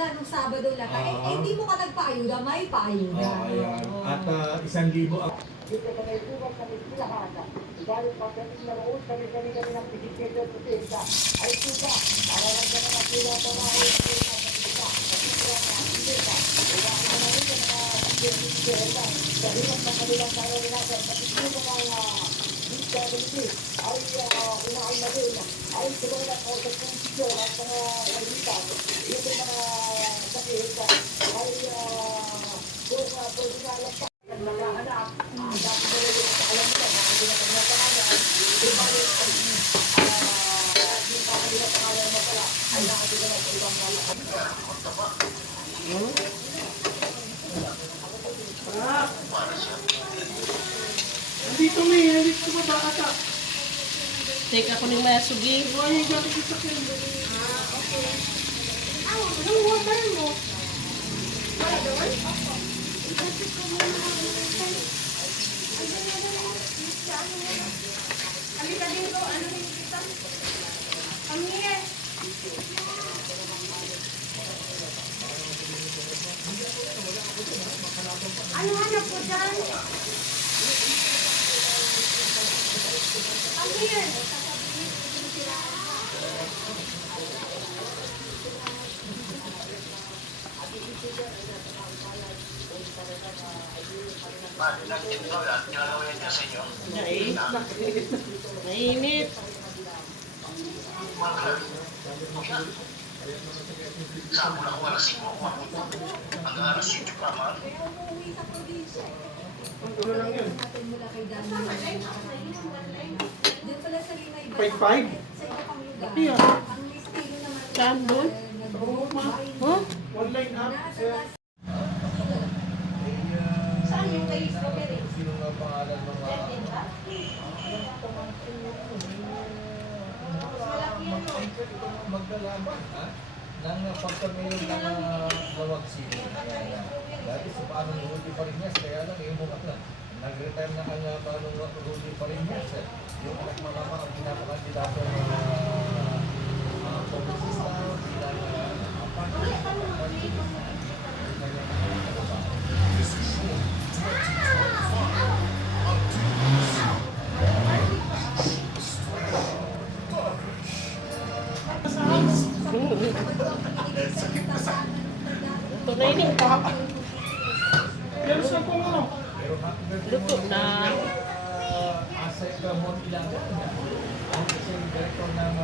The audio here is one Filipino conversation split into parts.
ayuda nung Sabado lang. Hindi mo ka nagpa-ayuda, may pa-ayuda. Ayan. At 1,000 ang... Dito sa may bukas ng istilahan, dahil pagdating na roon, kami ng pisikito at pusenta, ay tuba, para lang ka naman sila ito na ay tuba sa tuba, sa tuba na pilita, tuba ka naman rin ng mga pisikito, sa hirap ng kanilang karanasan, sa pisikito ng disability, ay unaay na rin, ay tulungan o sa kondisyon at mga kalitan, yung mga sakit, ay kung pagkakalat ka, nagmakahanap, ang dati ko rin alam nila, hindi na kanya pangalan, yung mga yung kanila pangalan mo pala, ay nakatila na sa ibang mga Nandito may, nandito sa baba ka. Teka ko ng maya sugi. Huwag yung gati sa akin. Okay. Anong water mo? Wala doon? Opo. Halika dito, ano rin kita? Come here. Ano hanap ko dyan? Come here. Mainit. Saan mo na kung alas 5 ako mapunta? Hanggang alas 7 pa man? Kaya umuwi sa probinsya. Ano lang yun? Natin mula kay Dami. Diyan pala sa Limay. 5-5? Sa iba pang lugar. Iya. Ang estilo naman. Saan doon? Huh? Online app. Saan yung kay Strawberry? Sino nga pangalan ng mga... Maglalaban, ha? Nang pagka-mayor ng Lawag City. Dati sa paano ng Rudy Parinas, kaya lang yung mga lang. Nag-retire na kanya paano ng Rudy Parinas. Yung anak mama ang pinakakandidato ng publicista, sila Tunay ni ka. yan sa kung ano. Luto na. Asset ka mo ilang ang kasi yung director ng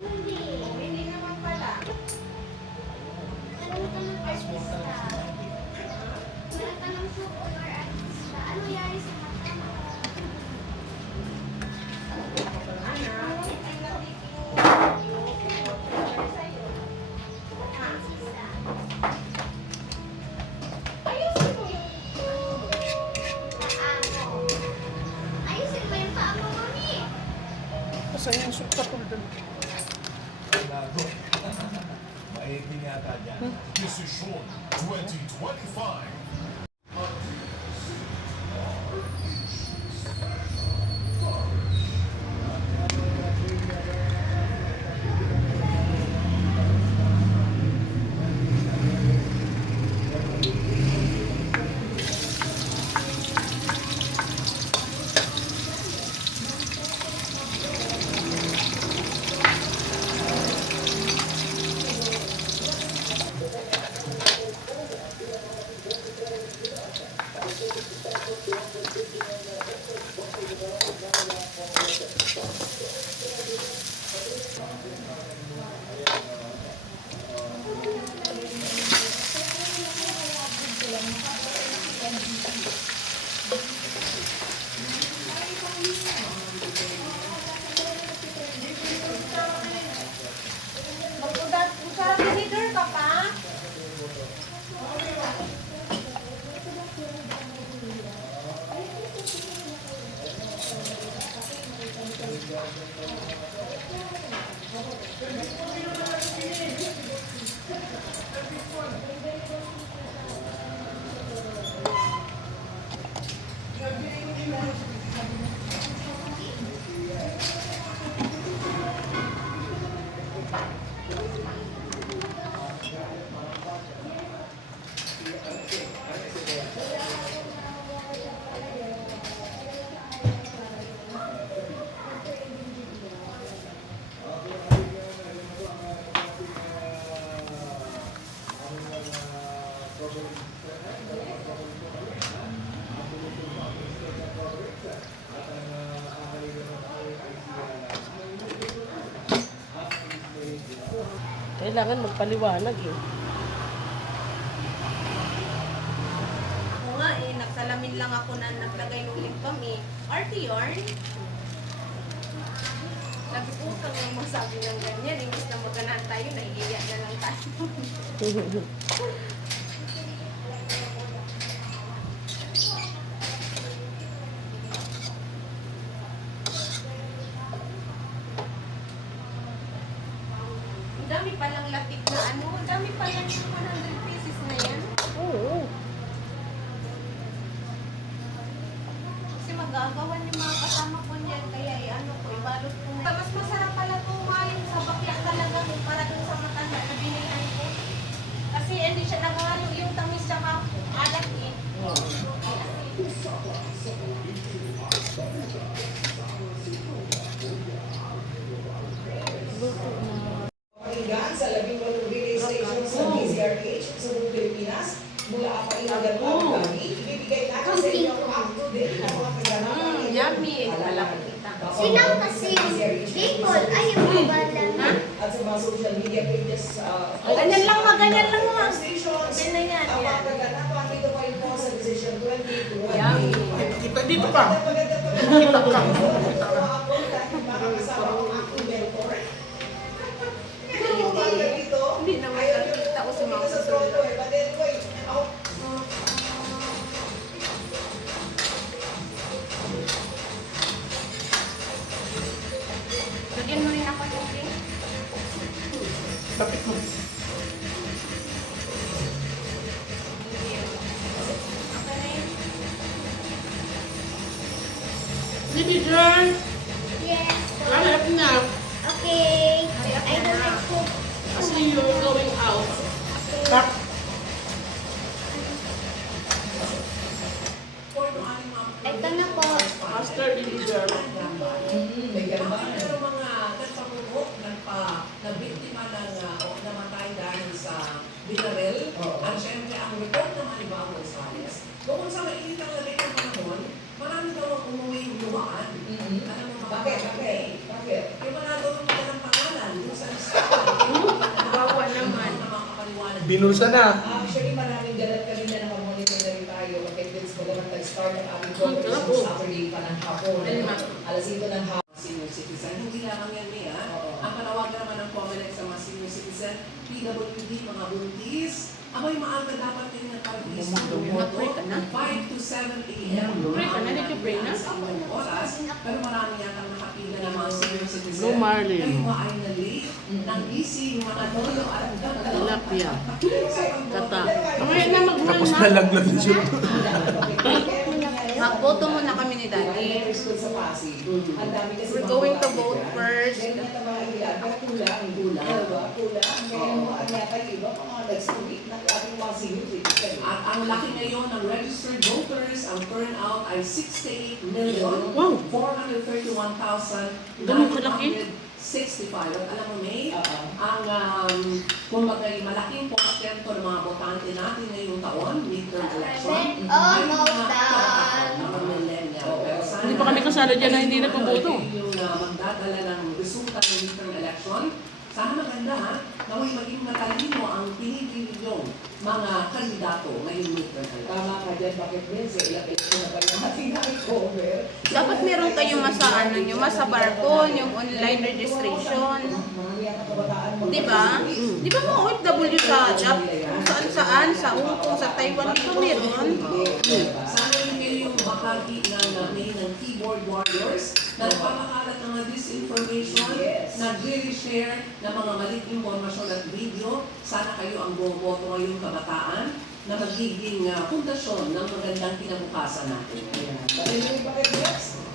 Hindi naman pala. Saan yung suka ko doon? Nago. Maitin yata dyan. This is Sean 2025. kailangan magpaliwanag eh. Ako nga eh, nagsalamin lang ako na naglagay ng lip balm eh. Arte yarn. Sabi ko, kung masabi ng ganyan, imbis na maganahan tayo, naiiyak na lang tayo. Ang dami palang latik na ano, ang dami palang yung 100 pieces na yan. Oo. Kasi magagawan yung mga kasama ko niyan, kaya ano ko, ibalot ko na. Mas masarap pala kumain sa bakya talaga para dun sa matanda na binigyan ko. Kasi hindi siya nangalo yung tamis tsaka alat eh. Pakinggan sa 18 relay stations sa DZRH sa buong Pilipinas mula ang hanggang Abu ibibigay natin sa inyo ang up-to-date na mga kaganapan. Yummy! Malaki kita. Sinaw kasi yung people ay yung mabalang na. At sa mga social media pages Ganyan lang ma, ganyan lang ma. stations Ganyan yan, ang mga yan. kaganapan dito pa rin po sa Decision 20 Yummy. Kita dito pa. Kita ka. Mga kasama ang acting mentor. Hindi naman nakita ko sa mga susunod. Lagyan mo rin ako yung drink. Tapit mo. Okay na yun. Baby girl, Yes. harap na. Okay. I don't like food. Kasi you're going out. Back. Ito na po. Master, baby girl. Pero mga nagpamumok, nabiktima ng o namatay dahil sa binaril. At syempre, ang report naman ni Bao Gonzales, bukod sa mainit ang lagay ng panahon, marami daw ang umuwi lumaan. Alam mo mga Bakit? Yung mga daw ng mga pangalan, yung sa listahan, Bawa naman. na mga kapaliwanag. Binulsa na. Actually, maraming ganap kanina na monitor na rin tayo. Mag-events mo naman nag-start ang aming program sa Saturday pa ng hapon. Alas 5 ng hapon. Senior citizen. Hindi lamang yan, Mia. Ang panawagan naman ng COMELEC sa mga senior citizen, PWD, mga buntis, abay maaga dapat din ng parabis. Nag-pray ka na? 5 to 7 a.m. Pray ka na? Did you pray na? Sa ilang oras, pero marami yatang nakapila ng mga senior citizen. Go, Marlene. Kayo ba ay na-late ng gising, mga lolo at Tilapia. Kata. Mamaya na mag-roll na. nalaglag na siya. Mag-boto muna kami ni Daddy. Elementary school sa Pasig. Ang dami kasi We're mga going to bata vote dyan. first. Ganyan ang mga ilan. Kaya kulang. Diba? Kulang. Kaya mo ang yata yung iba mga next week na ating mga senior citizen. At ang laki ngayon ng registered voters, ang turnout ay 68,431,965. Ganun kalaki? At alam mo, May, Oo. ang kumbaga malaking porsyento ng mga botante natin ngayong taon, midterm election, Almost ay done. mga millennial. Pero sana, Hindi pa kami kasali dyan na hindi nagpaboto. yung magdadala ng resulta ng midterm election, sana maganda ha, naway maging matalino ang pinili ninyong mga kandidato ngayong midterm election. Tama ka dyan. Bakit din? Sa ilang election na ba yung ating na-cover? Dapat meron kayong masa ano nyo, masa barko, yung online registration. Marami ang kabataan mo. Di ba? Di ba mga OFW sa job, kung saan-saan, sa Hong Kong, sa Taiwan, di ba meron? Sana rin kayo yung bahagi ng keyboard warriors na nagpapakalat ng mga disinformation, nagre-share ng mga maling impormasyon at video. Sana kayo ang boboto ngayong kabataan na magiging pundasyon ng magandang kinabukasan natin. Bakit next?